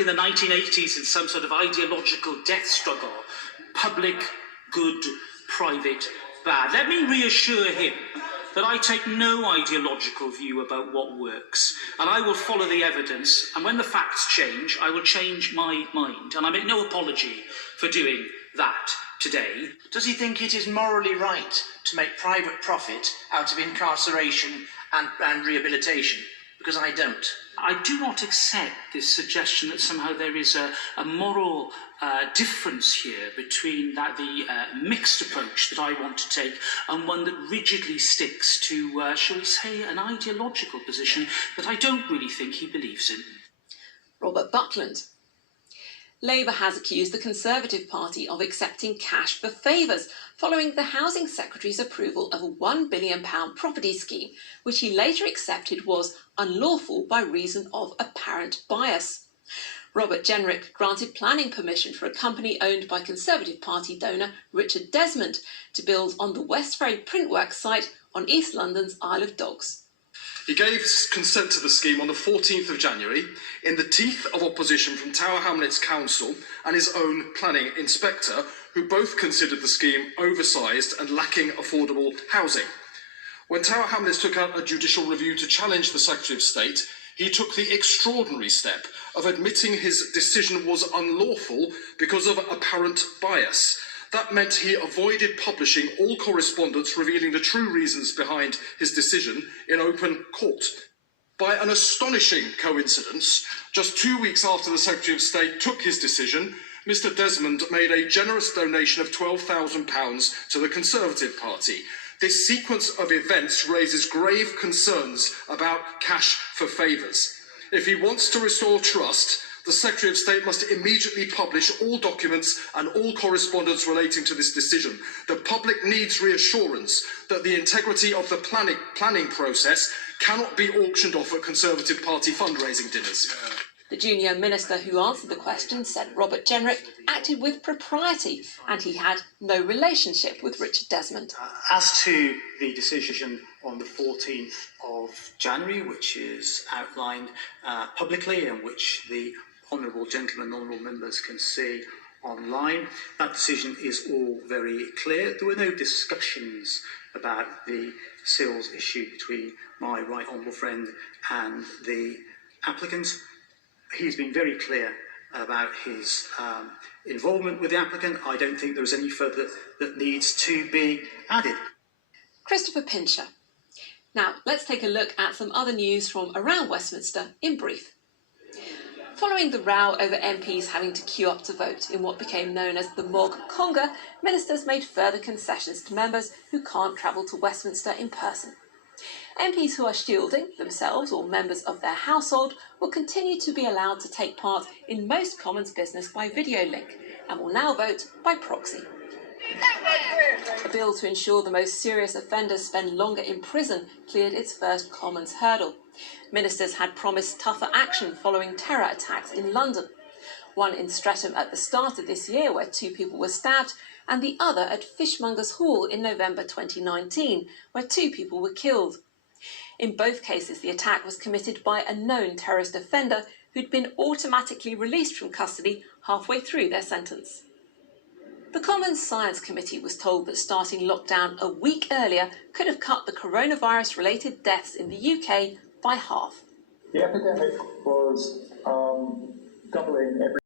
in the 1980s in some sort of ideological death struggle. Public, good, private, bad. Let me reassure him that I take no ideological view about what works, and I will follow the evidence, and when the facts change, I will change my mind, and I make no apology for doing that today. Does he think it is morally right to make private profit out of incarceration and rehabilitation? Because I don't. I do not accept this suggestion that somehow there is a moral difference here between the mixed approach that I want to take and one that rigidly sticks to, shall we say, an ideological position that I don't really think he believes in. Robert Buckland. Labour has accused the Conservative Party of accepting cash for favours following the Housing Secretary's approval of a £1 billion property scheme, which he later accepted was unlawful by reason of apparent bias. Robert Jenrick granted planning permission for a company owned by Conservative Party donor Richard Desmond to build on the West Ferry Printworks site on East London's Isle of Dogs. He gave consent to the scheme on the 14th of January in the teeth of opposition from Tower Hamlets Council and his own planning inspector, who both considered the scheme oversized and lacking affordable housing. When Tower Hamlets took out a judicial review to challenge the Secretary of State, he took the extraordinary step of admitting his decision was unlawful because of apparent bias. That meant he avoided publishing all correspondence revealing the true reasons behind his decision in open court. By an astonishing coincidence, just 2 weeks after the Secretary of State took his decision, Mr Desmond made a generous donation of £12,000 to the Conservative Party. This sequence of events raises grave concerns about cash for favours. If he wants to restore trust, the Secretary of State must immediately publish all documents and all correspondence relating to this decision. The public needs reassurance that the integrity of the planning process cannot be auctioned off at Conservative Party fundraising dinners. The junior minister who answered the question said Robert Jenrick acted with propriety and he had no relationship with Richard Desmond. As to the decision on the 14th of January, which is outlined publicly and which the honourable gentlemen, honourable members can see online, that decision is all very clear. There were no discussions about the Sills issue between my right honourable friend and the applicant. He's been very clear about his involvement with the applicant. I don't think there is any further that needs to be added. Christopher Pincher. Now, let's take a look at some other news from around Westminster in brief. Following the row over MPs having to queue up to vote in what became known as the Mog Conga, ministers made further concessions to members who can't travel to Westminster in person. MPs who are shielding themselves or members of their household will continue to be allowed to take part in most Commons business by video link and will now vote by proxy. A bill to ensure the most serious offenders spend longer in prison cleared its first Commons hurdle. Ministers had promised tougher action following terror attacks in London. One in Streatham at the start of this year where 2 people were stabbed, and the other at Fishmongers Hall in November 2019 where 2 people were killed. In both cases, the attack was committed by a known terrorist offender who'd been automatically released from custody halfway through their sentence. The Commons Science Committee was told that starting lockdown a week earlier could have cut the coronavirus-related deaths in the UK by half. The epidemic was doubling every